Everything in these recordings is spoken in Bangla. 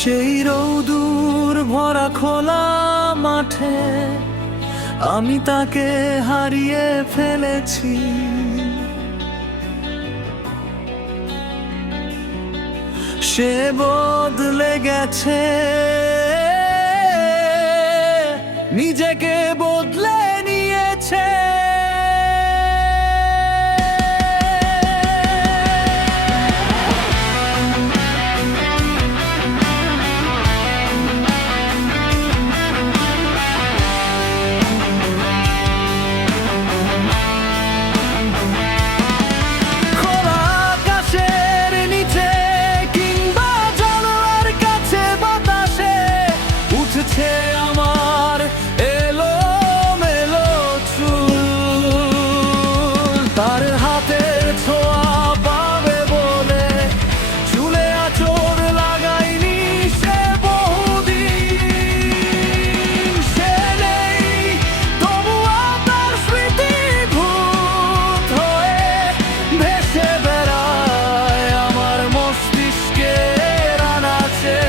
সেই রৌদুর ভরা খোলা মাঠে আমি তাকে হারিয়ে ফেলেছি। সে বদলে গেছে, নিজেকে বদলে নিয়েছে। আমার এলোমেলো চুল, তার হাতের ছোঁয়া পাবে বলে চুলে আঁচড় লাগাইনি সে বহুদিন। সে নেই তবুও তার স্মৃতি ভূত হয়ে ভেসে বেড়ায় আমার মস্তিষ্কের আনাচে।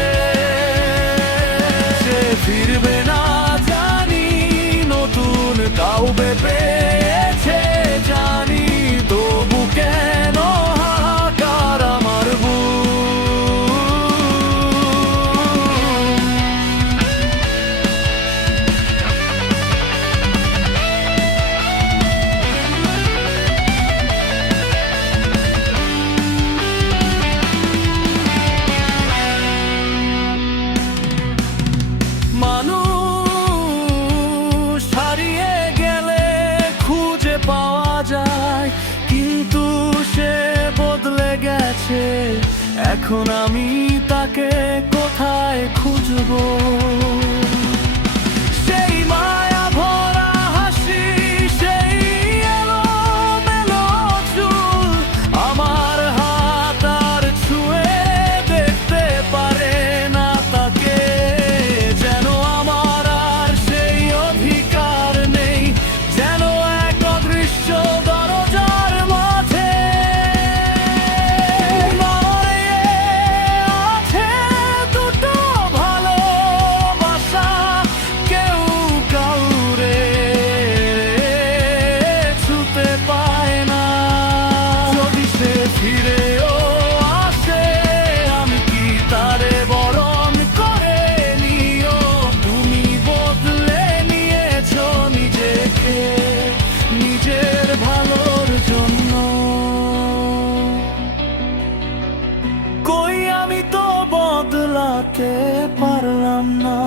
ফিরবে না জানি, নতুন কাউকে পেয়েছে জানি, তবু কেন হাহাকার আমার মানুষ হারিয়ে গেলে খুঁজে পাওয়া যায়, কিন্তু সে বদলে গেছে। এখন আমি তাকে কোথায় খুঁজবো? সেই মায়া ভরা হাসি, সেই এলোমেলো চুল, আমার হাত আর ছুঁয়ে দেখতে পারে না তাকে। যেন আমার আর সেই অধিকার নেই, যেন এক অদৃশ্য দরজার মাঝে দাঁড়িয়ে আছে দুটো ভালোবাসা। কেউ কাউরে ছুতে পায় না। যদি সে ফিরেও আসে, আমি কি তারে বরণ করে নিও? তুমি বদলে নিয়েছো নিজেকে নিজের ভালোর জন্য। কই আমি তো বদলাতে পারলাম না।